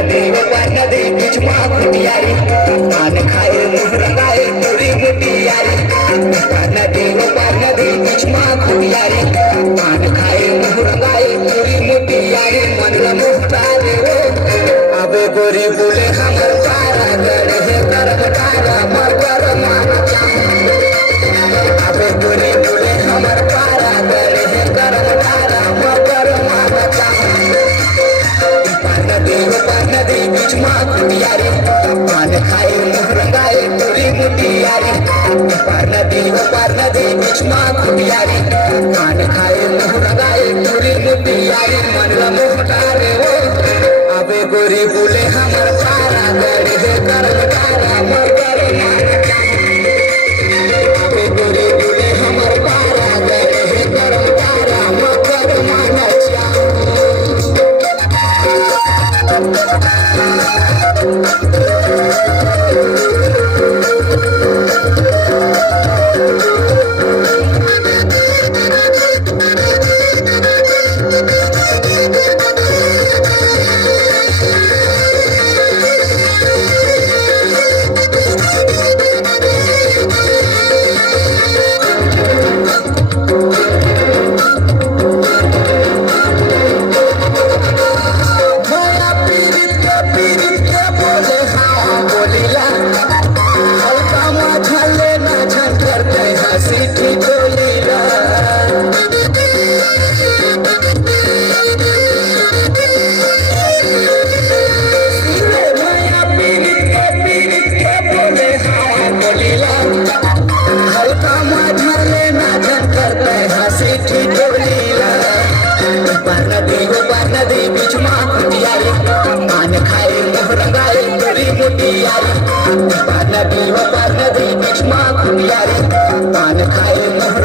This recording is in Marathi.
नदी बीच माँ खुटियारी पान खाए मुँह रंगाए पूरी मुटियारी नदी बीच माँ खुटियारी पान खाए मुँह रंगाए पूरी मुटियारी मन मुहतारे वो अबे गोरी बोले हमर पारा गड़े है करम तारा मगर मान अबे गोरी बोले हमर पारा गड़े है करम तारा मगर मान नदी बीच माँ खुटियारी पान खाए मुँह रंगाए पूरी मुटियारी पार नदी बीच माँ खुटियारी पान खाए मुँह रंगाए पूरी मुटियारी मन मुहतारे वो अबे गोरी बोले हमर पारा गड़े है करम तारा मगर मान अबे गोरी बोले हमर पारा गड़े है करम तारा मगर मान नदी बीच माँ खुटियारी पान खाए मुँह रंगाए पूरी मुटियारी नदी बीच माँ खुटियारी पान खाए मुँह